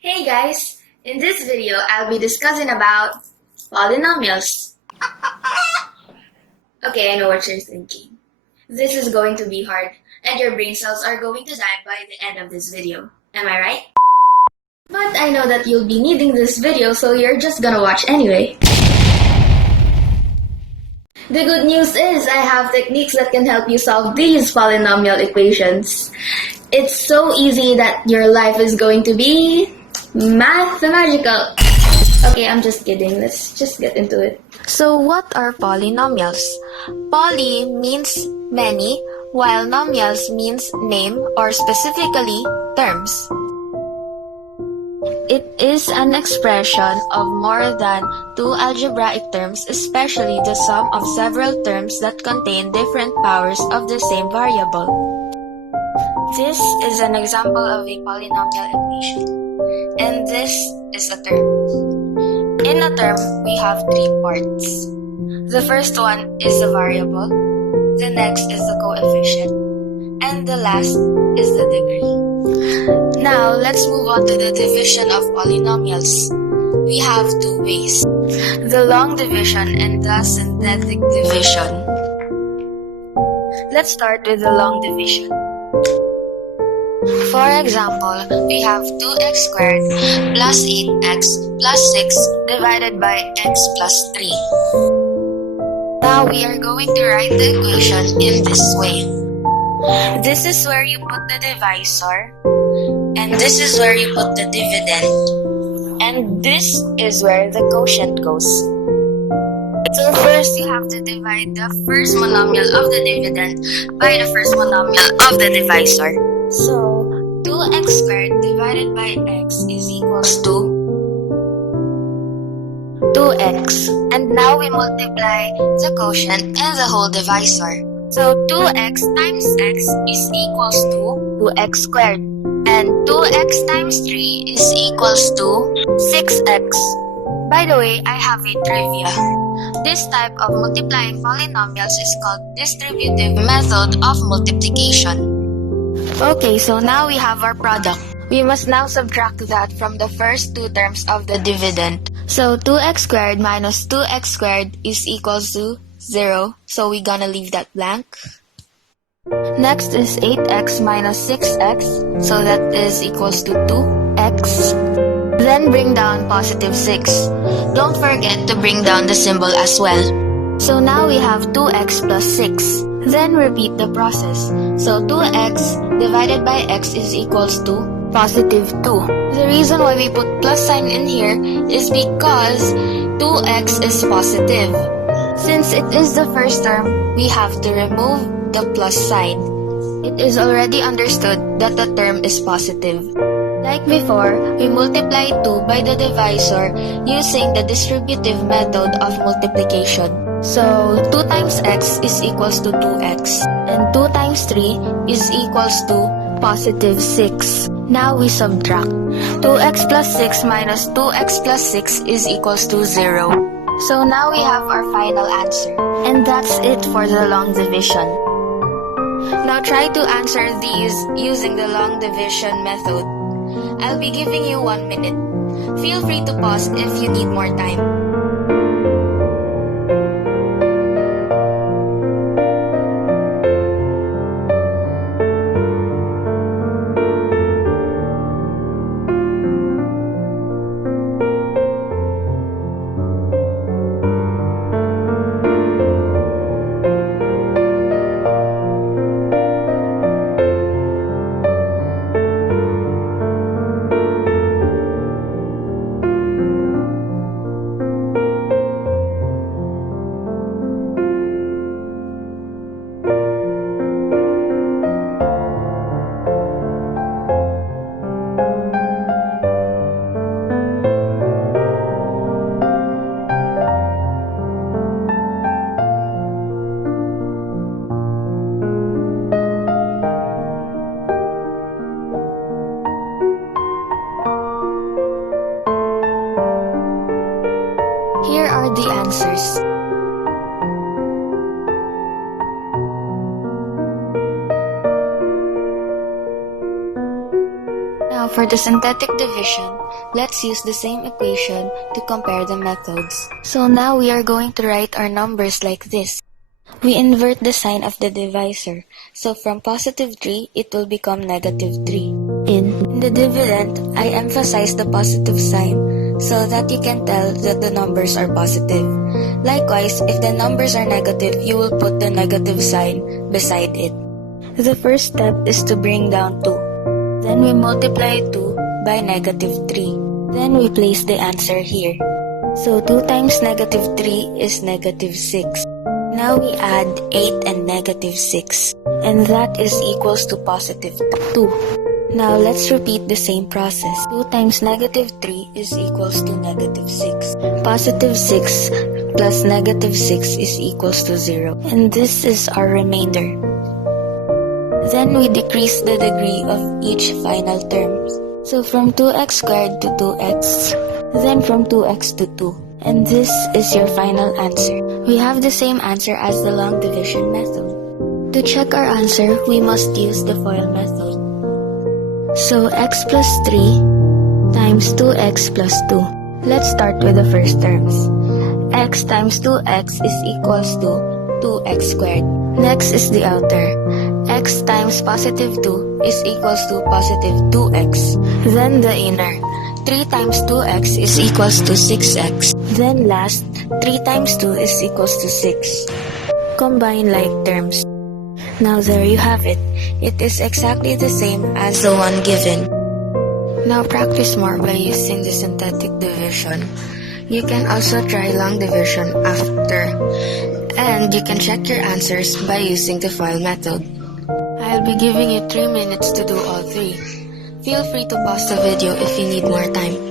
Hey guys! In this video, I'll be discussing about polynomials. Okay, I know what you're thinking. This is going to be hard, and your brain cells are going to die by the end of this video. Am I right? But I know that you'll be needing this video, so you're just gonna watch anyway. The good news is I have techniques that can help you solve these polynomial equations. It's so easy that your life is going to be mathematical. Okay, I'm just kidding. Let's just get into it. So what are polynomials? Poly means many, while nomials means name or specifically terms. It is an expression of more than two algebraic terms, especially the sum of several terms that contain different powers of the same variable. This is an example of a polynomial equation, and this is a term. In a term, we have three parts. The first one is the variable, the next is the coefficient, and the last is the degree. Now, let's move on to the division of polynomials. We have two ways: the long division and the synthetic division. Let's start with the long division. For example, we have 2x squared plus 8x plus 6 divided by x plus 3. Now we are going to write the equation in this way. This is where you put the divisor, and this is where you put the dividend, and this is where the quotient goes. So first, you have to divide the first monomial of the dividend by the first monomial of the divisor. So 2x squared divided by x is equals to 2x. And now we multiply the quotient and the whole divisor. So 2x times x is equals to 2x squared. And 2x times 3 is equals to 6x. By the way, I have a trivia. This type of multiplying polynomials is called distributive method of multiplication. Okay, so now we have our product. We must now subtract that from the first two terms of the dividend. So 2x squared minus 2x squared is equals to 0. So we're gonna leave that blank. Next is 8x minus 6x. So that is equals to 2x. Then bring down positive 6. Don't forget to bring down the symbol as well. So now we have 2x plus 6. Then repeat the process. So 2x divided by x is equals to positive 2. The reason why we put plus sign in here is because 2x is positive. Since it is the first term, we have to remove the plus sign. It is already understood that the term is positive. Like before, we multiply 2 by the divisor using the distributive method of multiplication. So 2 times x is equals to 2x, and 2 times 3 is equals to positive 6. Now we subtract. 2x plus 6 minus 2x plus 6 is equals to 0. So now we have our final answer. And that's it for the long division. Now try to answer these using the long division method. I'll be giving you 1 minute. Feel free to pause if you need more time. Here are the answers. for the synthetic division, let's use the same equation to compare the methods. So now we are going to write our numbers like this. We invert the sign of the divisor. So from positive 3, it will become negative 3. In the dividend, I emphasize the positive sign so that you can tell that the numbers are positive. Likewise, if the numbers are negative, you will put the negative sign beside it. The first step is to bring down 2. Then we multiply 2 by negative 3. Then we place the answer here. So 2 times negative 3 is negative 6. Now we add 8 and negative 6. And that is equals to positive 2. Now let's repeat the same process. 2 times negative 3 is equals to negative 6. Positive 6 plus negative 6 is equals to 0. And this is our remainder. Then we decrease the degree of each final term. So from 2x squared to 2x, then from 2x to 2. And this is your final answer. We have the same answer as the long division method. To check our answer, we must use the FOIL method. So x plus 3 times 2x plus 2. Let's start with the first terms. X times 2x is equals to 2x squared. Next is the outer. X times positive 2 is equals to positive 2x. Then the inner. 3 times 2x is equals to 6x. Then last, 3 times 2 is equals to 6. Combine like terms. Now there you have it. It is exactly the same as the one given. Now practice more by using the synthetic division. You can also try long division after. And you can check your answers by using the FOIL method. I'll be giving you 3 minutes to do all 3. Feel free to pause the video if you need more time.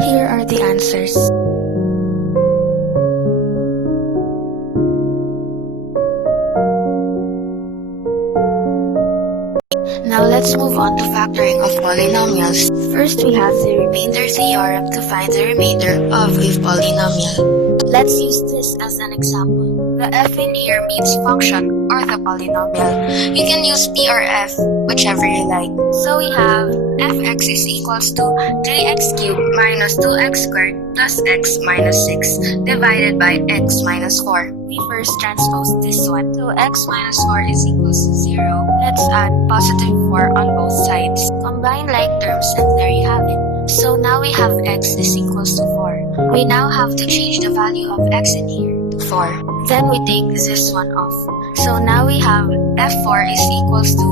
Here are the answers. Now let's move on to factoring of polynomials. First, we have the remainder theorem to find the remainder of a polynomial. Let's use this as an example. The f in here means function or the polynomial. You can use p or f, whichever you like. So we have fx is equals to 3x cubed minus 2x squared plus x minus 6 divided by x minus 4. We first transpose this one. So x minus 4 is equals to 0. Let's add positive 4 on both sides. Combine like terms and there you have it. So now we have x is equals to 4. We now have to change the value of x in here to 4. Then we take this one off. So now we have f4 is equals to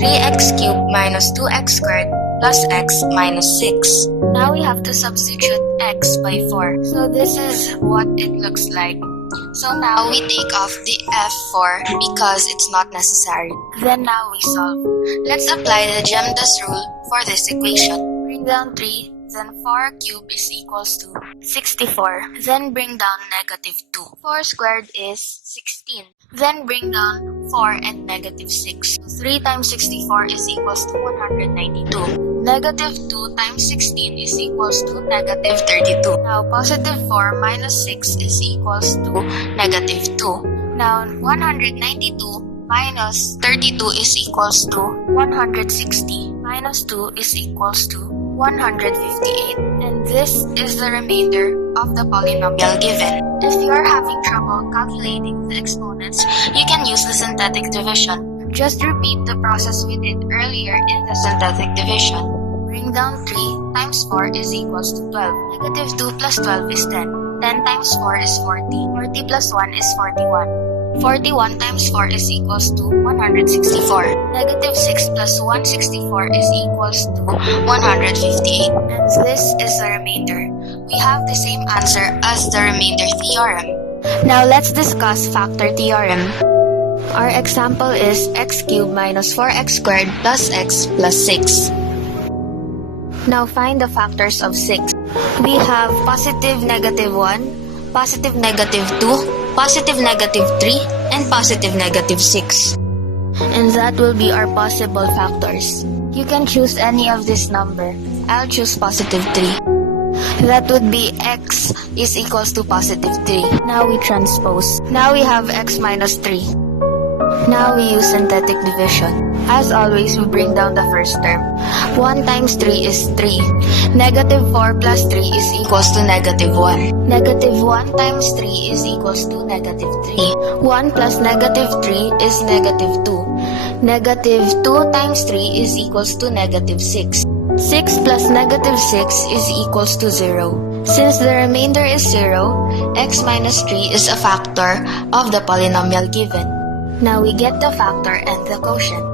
3x cubed minus 2x squared plus x minus 6. Now we have to substitute x by 4. So this is what it looks like. So now we take off the f4 because it's not necessary. Then now we solve. Let's apply the GEMDAS rule for this equation. Bring down 3, then 4 cubed is equals to 64. Then bring down negative 2. 4 squared is 16. Then bring down 4 and negative 6. 3 times 64 is equals to 192. Negative 2 times 16 is equals to negative 32. Now positive 4 minus 6 is equals to negative 2. Now 192 minus 32 is equals to 160. Minus 2 is equals to 158. And this is the remainder of the polynomial given. If you are having trouble calculating the exponents, you can use the synthetic division. Just repeat the process we did earlier in the synthetic division. Bring down 3 times 4 is equals to 12. Negative 2 plus 12 is 10. 10 times 4 is 40. 40 plus 1 is 41. 41 times 4 is equals to 164. Negative 6 plus 164 is equals to 158. And this is the remainder. We have the same answer as the remainder theorem. Now let's discuss factor theorem. Our example is x cubed minus 4x squared plus x plus 6. Now find the factors of 6. We have positive negative 1, positive negative 2, positive negative 3, and positive negative 6. And that will be our possible factors. You can choose any of this number. I'll choose positive 3. That would be x is equals to positive 3. Now we transpose. Now we have x minus 3. Now we use synthetic division. As always, we bring down the first term. 1 times 3 is 3. Negative 4 plus 3 is equals to negative 1. Negative 1 times 3 is equals to negative 3. 1 plus negative 3 is negative 2. Negative 2 times 3 is equals to negative 6. 6 plus negative 6 is equals to 0. Since the remainder is 0, x minus 3 is a factor of the polynomial given. Now we get the factor and the quotient.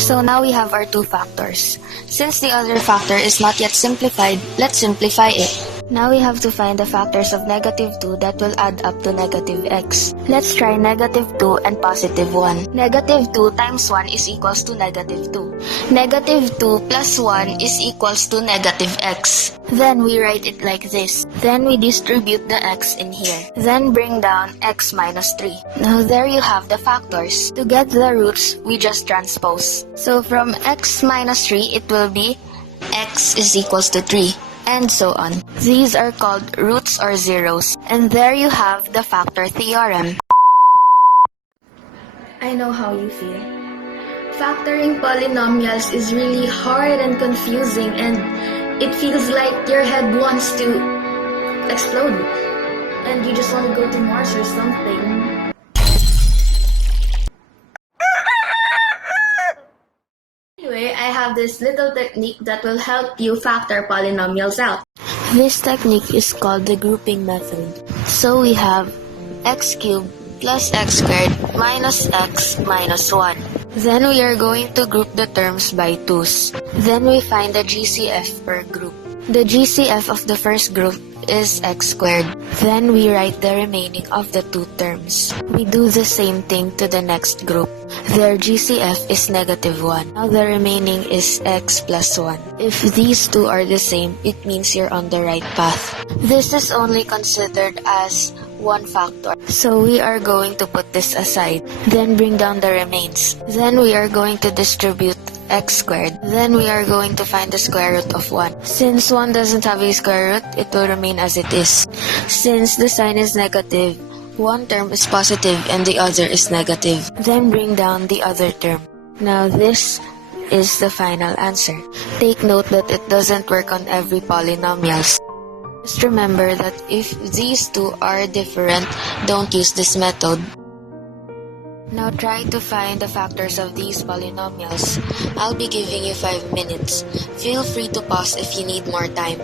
So now we have our two factors. Since the other factor is not yet simplified, let's simplify it. Now we have to find the factors of negative 2 that will add up to negative x. Let's try negative 2 and positive 1. Negative 2 times 1 is equals to negative 2. Negative 2 plus 1 is equals to negative x. Then we write it like this. Then we distribute the x in here. Then bring down x minus 3. Now there you have the factors. To get the roots, we just transpose. So from x minus 3, it will be x is equals to 3. And so on. These are called roots or zeros. And there you have the factor theorem. I know how you feel. Factoring polynomials is really hard and confusing, and it feels like your head wants to explode. And you just want to go to Mars or something. Anyway, I have this little technique that will help you factor polynomials out. This technique is called the grouping method. So we have x cubed plus x squared minus x minus 1. Then we are going to group the terms by 2's. Then we find the GCF per group. The GCF of the first group is x squared. Then we write the remaining of the two terms. We do the same thing to the next group. Their GCF is -1. Now the remaining is x plus 1. If these two are the same, it means you're on the right path. This is only considered as one factor. So we are going to put this aside, then bring down the remains. Then we are going to distribute x squared. Then we are going to find the square root of 1. Since 1 doesn't have a square root, it will remain as it is. Since the sign is negative, one term is positive and the other is negative. Then bring down the other term. Now this is the final answer. Take note that it doesn't work on every polynomials. Just remember that if these two are different, don't use this method. Now try to find the factors of these polynomials. I'll be giving you 5 minutes. Feel free to pause if you need more time.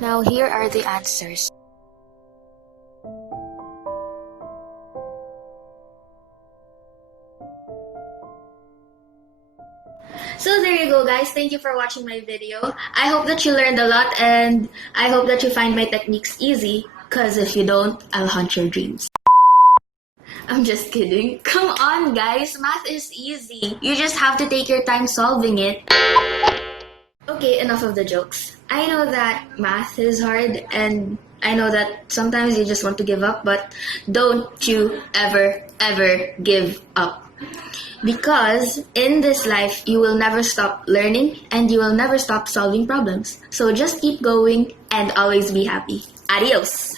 Now here are the answers. So there you go, guys. Thank you for watching my video. I hope that you learned a lot, and I hope that you find my techniques easy, because if you don't, I'll haunt your dreams. I'm just kidding. Come on, guys. Math is easy. You just have to take your time solving it. Okay, enough of the jokes. I know that math is hard, and I know that sometimes you just want to give up, but don't you ever give up. Because in this life, you will never stop learning and you will never stop solving problems. So just keep going and always be happy. Adios!